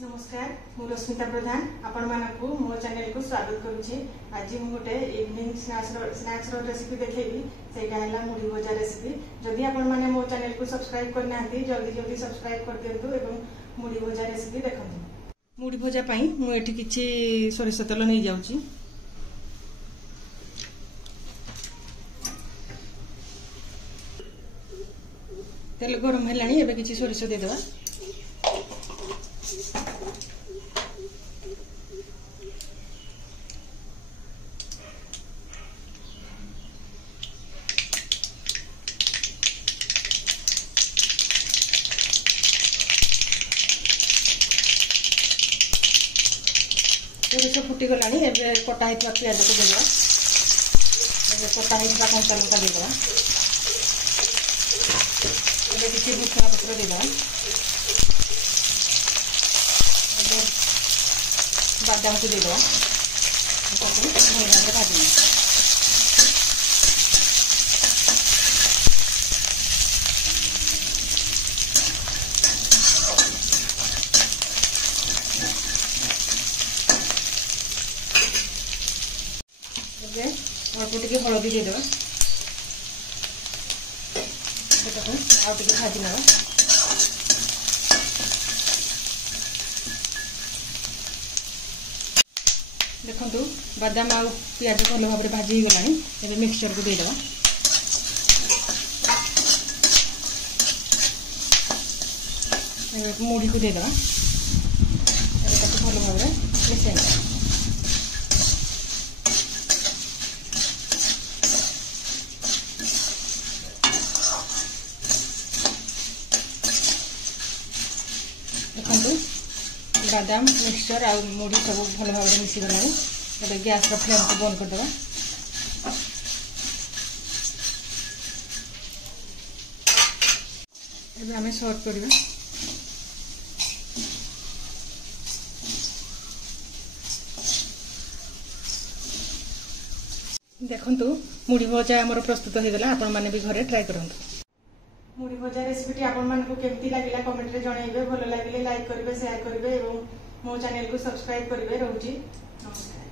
नमस्कार मु रश्मिता प्रधान आपण मानकु मो चैनल को स्वागत करूची। आज मु गोटे इवनिंग स्नैक्स रेसिपी देखैबी सेटा हैला मुड़ी भजा रेसिपी। जदि आपण माने मो चैनल को सब्सक्राइब करनांती जल्दी जल्दी सब्सक्राइब कर दियंतु एवं मुड़ी भजा रेसिपी देखंतु। मुड़ी भजा पई मु एठी किछि सोरिष तेल नै जाउची। तेल गरम हेलानी एबे किछि सोरिष दे देबा। फुटी गलानी एबे कटा हितवा प्याज को देबा। एबे कटा हितवा कंचा लंका देबा। एबे किछि भुसरा पत्र देबा। एबे बादाम को देबा। ताको भलभाबे भाजिबा। अल्प टे हलदी देदेव आउ टे भाजी ना देखु बादाम आ पियाज भल भाव में भाजी गला। ए मिक्सचर को देदेव मुढ़ी को देदेव भल भाव में मिसाई देखो बादाम मिक्सचर आ मुढ़ी सब भल भाव में मिसी गला। गैस फ्लेम को बंद करदे। एबे हमें सर्व करबा। देखंतु मुढ़ी भजा हमर प्रस्तुत हो गला। आपण माने भी घरे ट्राई करंतु। मुड़ी भजा रेसिपी आपण मानकु केमती लागिला कमेंट रे जणाइबे। भलो लागिले लाइक करिवे शेयर करिवे एवं मो चैनल को सब्सक्राइब करिवे। रहउची नमस्कार।